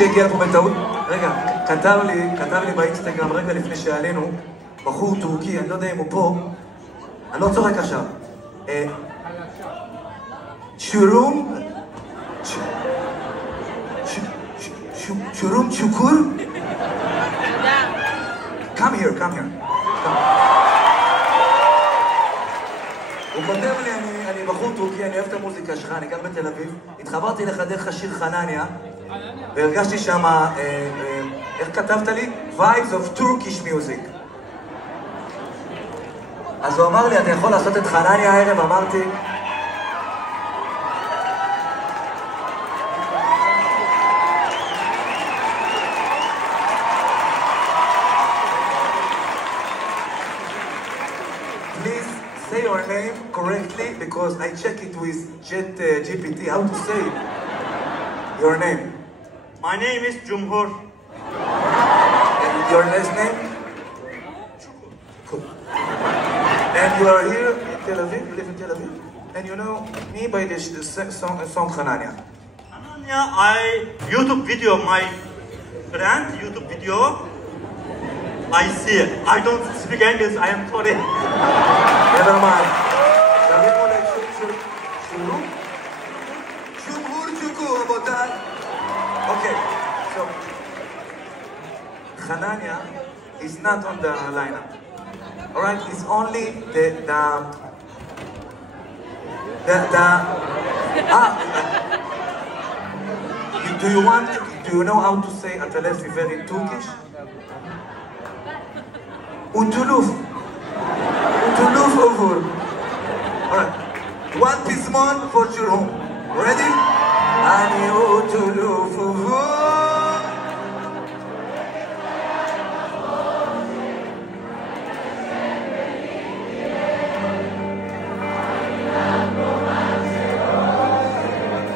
שהגיע לפה בטעות. רגע, כתב לי באינסטגרם רגע לפני שעלינו, בחור טורקי, אני לא יודע אם הוא פה, אני לא צוחק עכשיו. שורום? שורום צ'וקור? Come here. הוא כותב לי, אני בחור טורקי, אני אוהב את המוזיקה שלך, אני גר בתל אביב. התחברתי לך דרך השיר חנניה, והרגשתי שם, איך כתבת לי? Vibes of Turkish music. אז הוא אמר לי, אתה יכול לעשות את חנניה הערב? אמרתי, say your name correctly because I check it with GPT. How to say your name? My name is Jumhur. And your last name? Cool. And you are here in Tel Aviv? You live in Tel Aviv? And you know me by the song Hanania. Hanania, YouTube video, my friend YouTube video. I see it. I don't speak English, I am sorry. Never mind. תרימו לאישור של שורום? שומהור צ'וקו, רבותיי. Okay, so Hanania is not on the lineup. Alright, it's only do you know how to say Atalesi very Turkish? Untuluf over. Alright. One pismon for Shurhum. Ready? Ani utuluf over.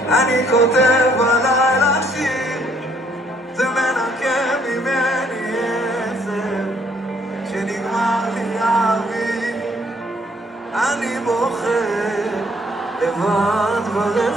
אני כותב בלילה שיר, זה מנקה ממני עצב, שנגמר לי האביב, אני בוחר לבד ברחוב.